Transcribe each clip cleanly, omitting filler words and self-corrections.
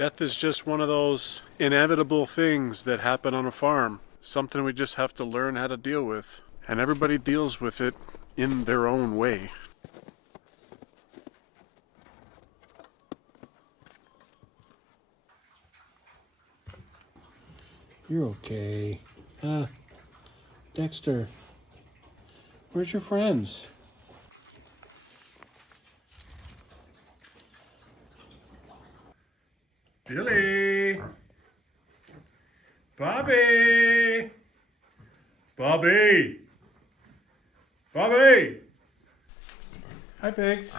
Death is just one of those inevitable things that happen on a farm. Something we just have to learn how to deal with. And everybody deals with it in their own way. You're okay. Dexter, where's your friends? Billy! Bobby! Bobby! Bobby! Hi, pigs.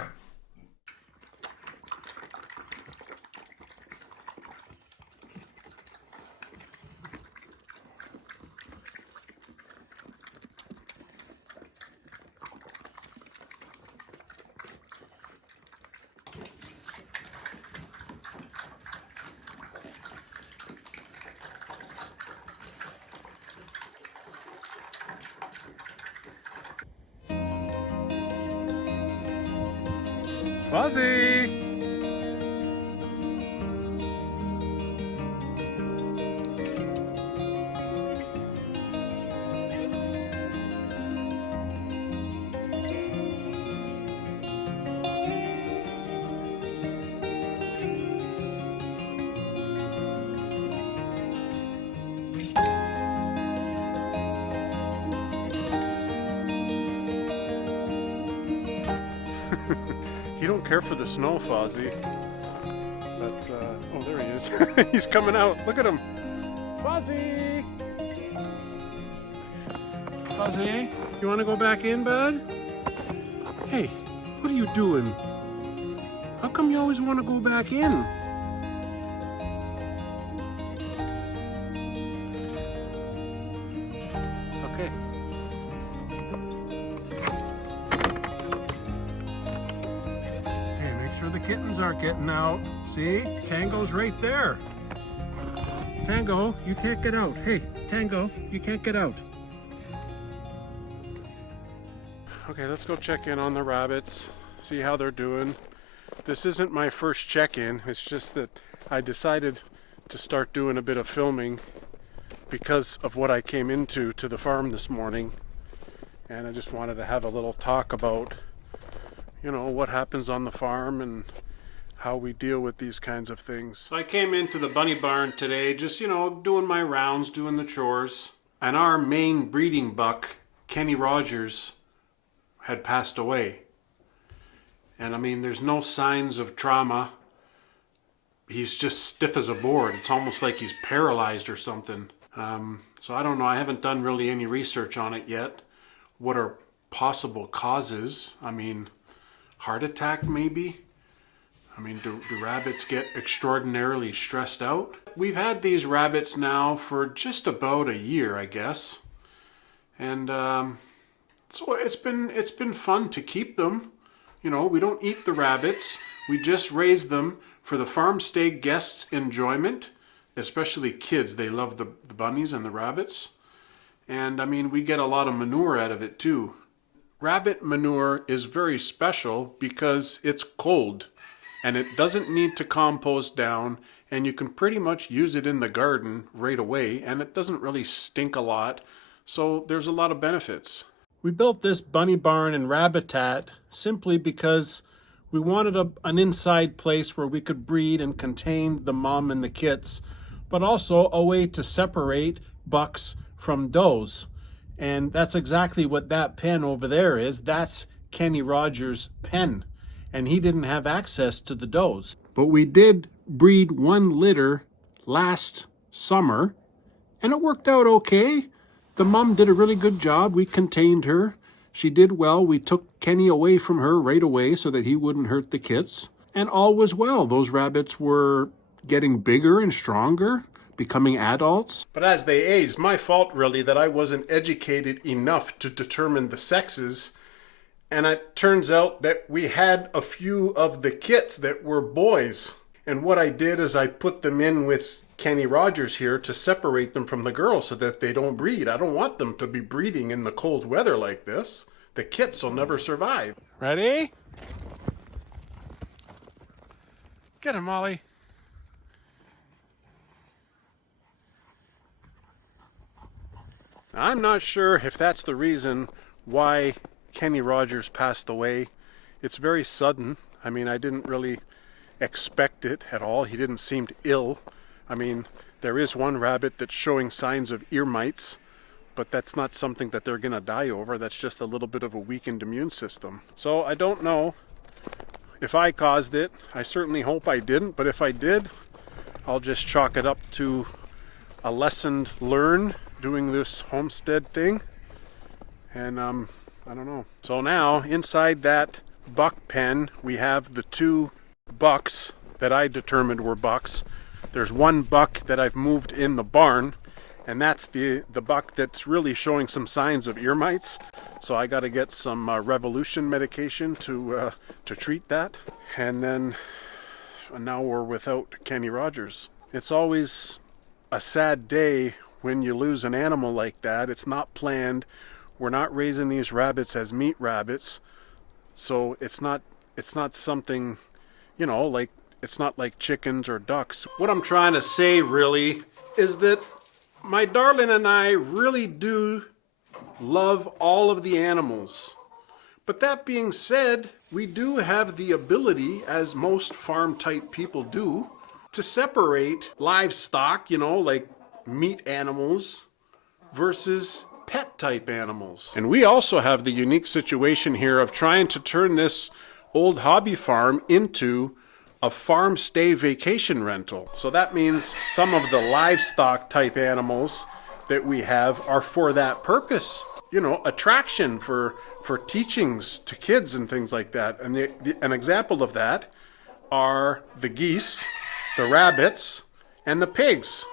Fuzzy! You don't care for the snow, Fozzie. But, oh, there he is. He's coming out. Look at him. Fozzie! Fuzzy, you want to go back in, bud? Hey, what are you doing? How come you always want to go back in? Okay. Hey, make sure the kittens aren't getting out. See? Tango's right there. Tango, you can't get out. Hey, Tango, you can't get out. Okay, let's go check in on the rabbits, see how they're doing. This isn't my first check-in. It's just that I decided to start doing a bit of filming because of what I came into the farm this morning. And I just wanted to have a little talk about, you know, what happens on the farm and how we deal with these kinds of things. So I came into the bunny barn today, just, you know, doing my rounds, doing the chores. And our main breeding buck, Kenny Rogers, had passed away. And I mean, there's no signs of trauma. He's just stiff as a board. It's almost like he's paralyzed or something. So I don't know. I haven't done really any research on it yet. What are possible causes? I mean, heart attack maybe? I mean, do rabbits get extraordinarily stressed out? We've had these rabbits now for just about a year, I guess. And so it's been fun to keep them. You know, we don't eat the rabbits. We just raise them for the farm stay guests' enjoyment, especially kids. They love the bunnies and the rabbits. And I mean, we get a lot of manure out of it too. Rabbit manure is very special because it's cold and it doesn't need to compost down, and you can pretty much use it in the garden right away, and it doesn't really stink a lot. So there's a lot of benefits. We built this bunny barn and rabbitat simply because we wanted an inside place where we could breed and contain the mom and the kits, but also a way to separate bucks from does. And that's exactly what that pen over there is. That's Kenny Rogers' pen. And he didn't have access to the does. But we did breed one litter last summer, and it worked out okay. The mom did a really good job. We contained her. She did well. We took Kenny away from her right away so that he wouldn't hurt the kits. And all was well. Those rabbits were getting bigger and stronger, becoming adults. But as they aged, my fault really that I wasn't educated enough to determine the sexes. And it turns out that we had a few of the kits that were boys. And what I did is I put them in with Kenny Rogers here to separate them from the girls so that they don't breed. I don't want them to be breeding in the cold weather like this. The kits will never survive. Ready? Get him, Molly. I'm not sure if that's the reason why Kenny Rogers passed away. It's very sudden. I mean, I didn't really expect it at all. He didn't seem ill. I mean, there is one rabbit that's showing signs of ear mites, but that's not something that they're going to die over. That's just a little bit of a weakened immune system. So I don't know if I caused it. I certainly hope I didn't, but if I did, I'll just chalk it up to a lesson learned doing this homestead thing. And I don't know. So now inside that buck pen, we have the two bucks that I determined were bucks. There's one buck that I've moved in the barn, and that's the buck that's really showing some signs of ear mites. So I got to get some Revolution medication to treat that. And then now we're without Kenny Rogers. It's always a sad day when you lose an animal like that. It's not planned. We're not raising these rabbits as meat rabbits, so it's not something, you know, like it's not like chickens or ducks. What I'm trying to say really is that my darling and I really do love all of the animals. But that being said, we do have the ability, as most farm type people do, to separate livestock, you know, like meat animals versus pet type animals. And we also have the unique situation here of trying to turn this old hobby farm into a farm stay vacation rental. So that means some of the livestock type animals that we have are for that purpose. You know, attraction for teachings to kids and things like that. And an example of that are the geese, the rabbits, and the pigs.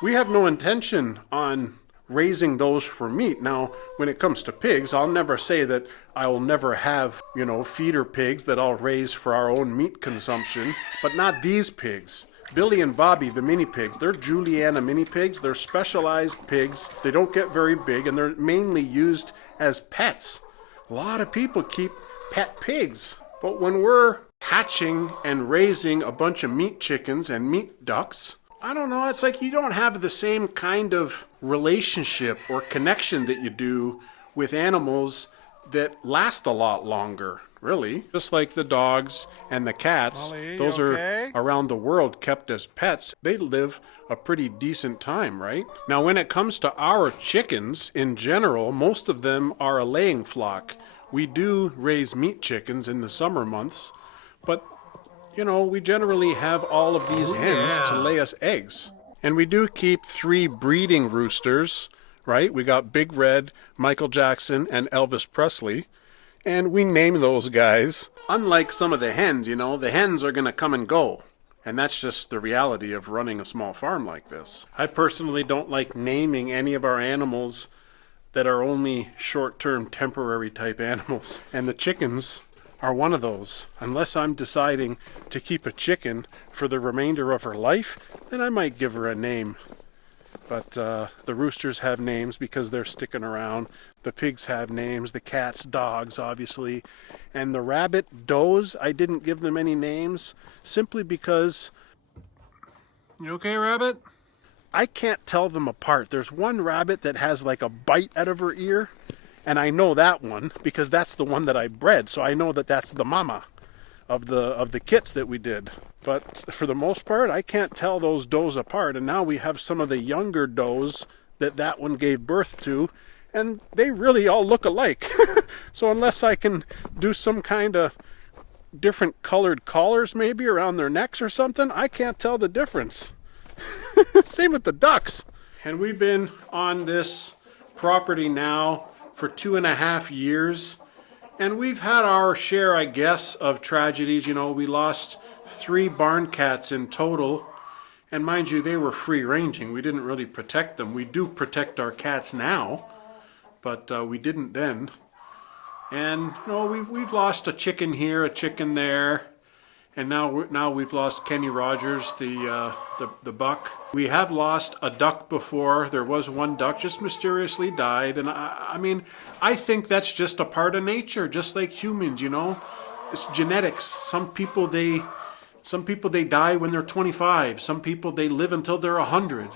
We have no intention on raising those for meat. Now, when it comes to pigs, I'll never say that I will never have, you know, feeder pigs that I'll raise for our own meat consumption, but not these pigs. Billy and Bobby, the mini pigs, they're Juliana mini pigs. They're specialized pigs. They don't get very big, and they're mainly used as pets. A lot of people keep pet pigs, but when we're hatching and raising a bunch of meat chickens and meat ducks, I don't know, it's like you don't have the same kind of relationship or connection that you do with animals that last a lot longer, really. Just like the dogs and the cats, Molly, those okay? are around the world kept as pets. They live a pretty decent time, right? Now, when it comes to our chickens in general, most of them are a laying flock. We do raise meat chickens in the summer months, but you know, we generally have all of these hens to lay us eggs. And we do keep 3 breeding roosters, right? We got Big Red, Michael Jackson, and Elvis Presley. And we name those guys. Unlike some of the hens, you know, the hens are going to come and go. And that's just the reality of running a small farm like this. I personally don't like naming any of our animals that are only short-term temporary type animals. And the chickens are one of those. Unless I'm deciding to keep a chicken for the remainder of her life, then I might give her a name. But the roosters have names because they're sticking around. The pigs have names, the cats, dogs, obviously. And the rabbit does, I didn't give them any names simply because... You okay, rabbit? I can't tell them apart. There's one rabbit that has like a bite out of her ear. And I know that one because that's the one that I bred. So I know that that's the mama of the kits that we did. But for the most part, I can't tell those does apart. And now we have some of the younger does that one gave birth to. And they really all look alike. So unless I can do some kind of different colored collars maybe around their necks or something, I can't tell the difference. Same with the ducks. And we've been on this property now for 2.5 years, and we've had our share, I guess, of tragedies. You know, we lost 3 barn cats in total, and mind you, they were free ranging. We didn't really protect them. We do protect our cats now, but we didn't then. And you know, we've lost a chicken here, a chicken there, and now we've lost Kenny Rogers, the buck. We have lost a duck before. There was one duck just mysteriously died, and I mean, I think that's just a part of nature, just like humans. You know, it's genetics. Some people they die when they're 25. Some people they live until they're 100.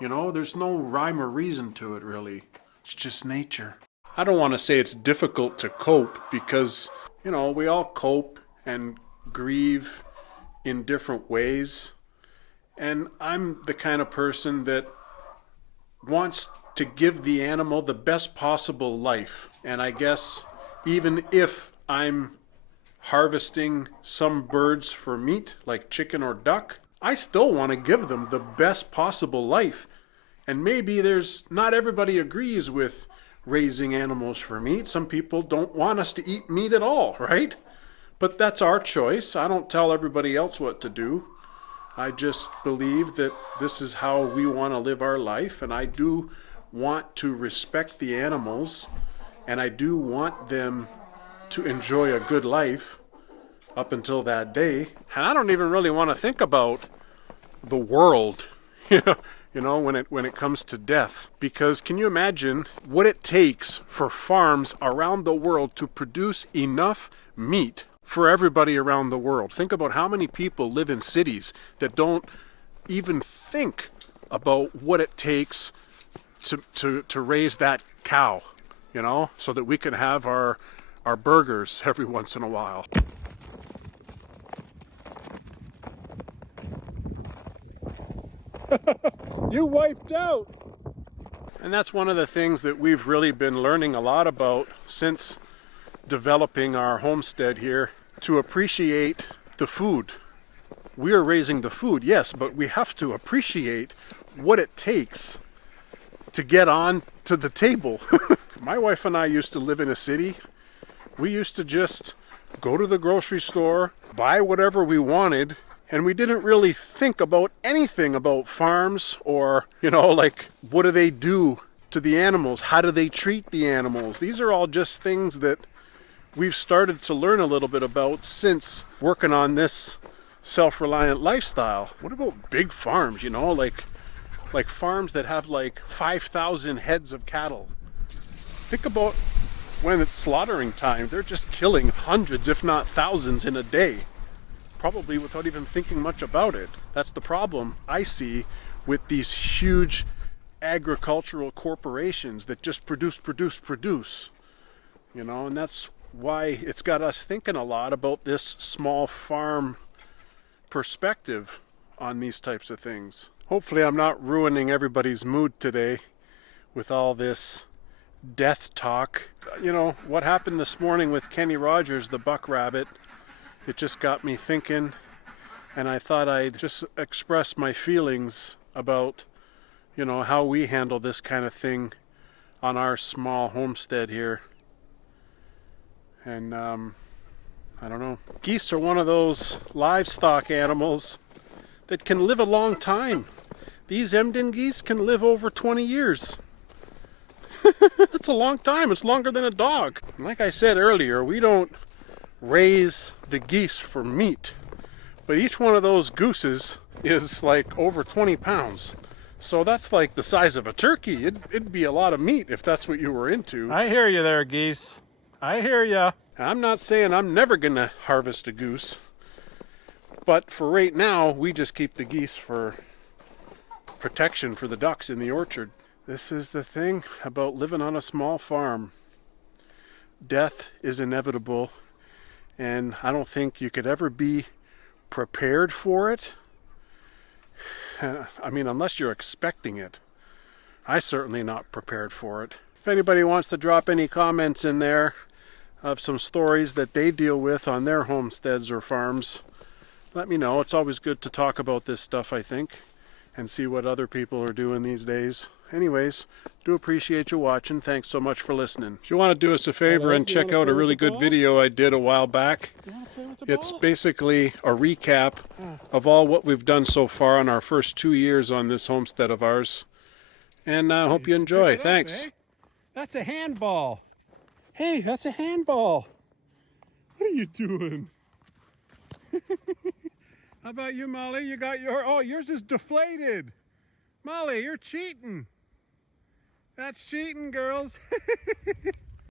You know, there's no rhyme or reason to it really. It's just nature. I don't want to say it's difficult to cope because, you know, we all cope and grieve in different ways. And I'm the kind of person that wants to give the animal the best possible life. And I guess even if I'm harvesting some birds for meat, like chicken or duck, I still want to give them the best possible life. And maybe not everybody agrees with raising animals for meat. Some people don't want us to eat meat at all, right? But that's our choice. I don't tell everybody else what to do. I just believe that this is how we want to live our life, and I do want to respect the animals, and I do want them to enjoy a good life up until that day. And I don't even really want to think about the world, when it comes to death. Because can you imagine what it takes for farms around the world to produce enough meat for everybody around the world? Think about how many people live in cities that don't even think about what it takes to raise that cow, so that we can have our burgers every once in a while. You wiped out! And that's one of the things that we've really been learning a lot about since developing our homestead here, to appreciate the food. We are raising the food, yes, but we have to appreciate what it takes to get on to the table. My wife and I used to live in a city. We used to just go to the grocery store, buy whatever we wanted, and we didn't really think about anything about farms or, like, what do they do to the animals? How do they treat the animals? These are all just things that we've started to learn a little bit about since working on this self-reliant lifestyle. What about big farms, like farms that have like 5,000 heads of cattle? Think about when it's slaughtering time. They're just killing hundreds, if not thousands in a day, probably without even thinking much about it. That's the problem I see with these huge agricultural corporations that just produce, and that's why it's got us thinking a lot about this small farm perspective on these types of things. Hopefully I'm not ruining everybody's mood today with all this death talk. What happened this morning with Kenny Rogers, the buck rabbit, it just got me thinking, and I thought I'd just express my feelings about, how we handle this kind of thing on our small homestead here. And I don't know. Geese are one of those livestock animals that can live a long time. These Emden geese can live over 20 years. That's a long time. It's longer than a dog. And like I said earlier, we don't raise the geese for meat, but each one of those gooses is like over 20 pounds. So that's like the size of a turkey. It'd be a lot of meat if that's what you were into. I hear you there, geese. I hear ya. I'm not saying I'm never gonna harvest a goose, but for right now, we just keep the geese for protection for the ducks in the orchard. This is the thing about living on a small farm. Death is inevitable, and I don't think you could ever be prepared for it. I mean, unless you're expecting it. I'm certainly not prepared for it. If anybody wants to drop any comments in there of some stories that they deal with on their homesteads or farms, let me know. It's always good to talk about this stuff, I think, and see what other people are doing these days. Anyways, do appreciate you watching. Thanks so much for listening. If you want to do us a favor and check out a really good video I did a while back, it's basically a recap of all what we've done so far on our first 2 years on this homestead of ours. And I hope you enjoy. Thanks. That's a handball. Hey, that's a handball. What are you doing? How about you, Molly? You got yours is deflated. Molly, you're cheating. That's cheating, girls.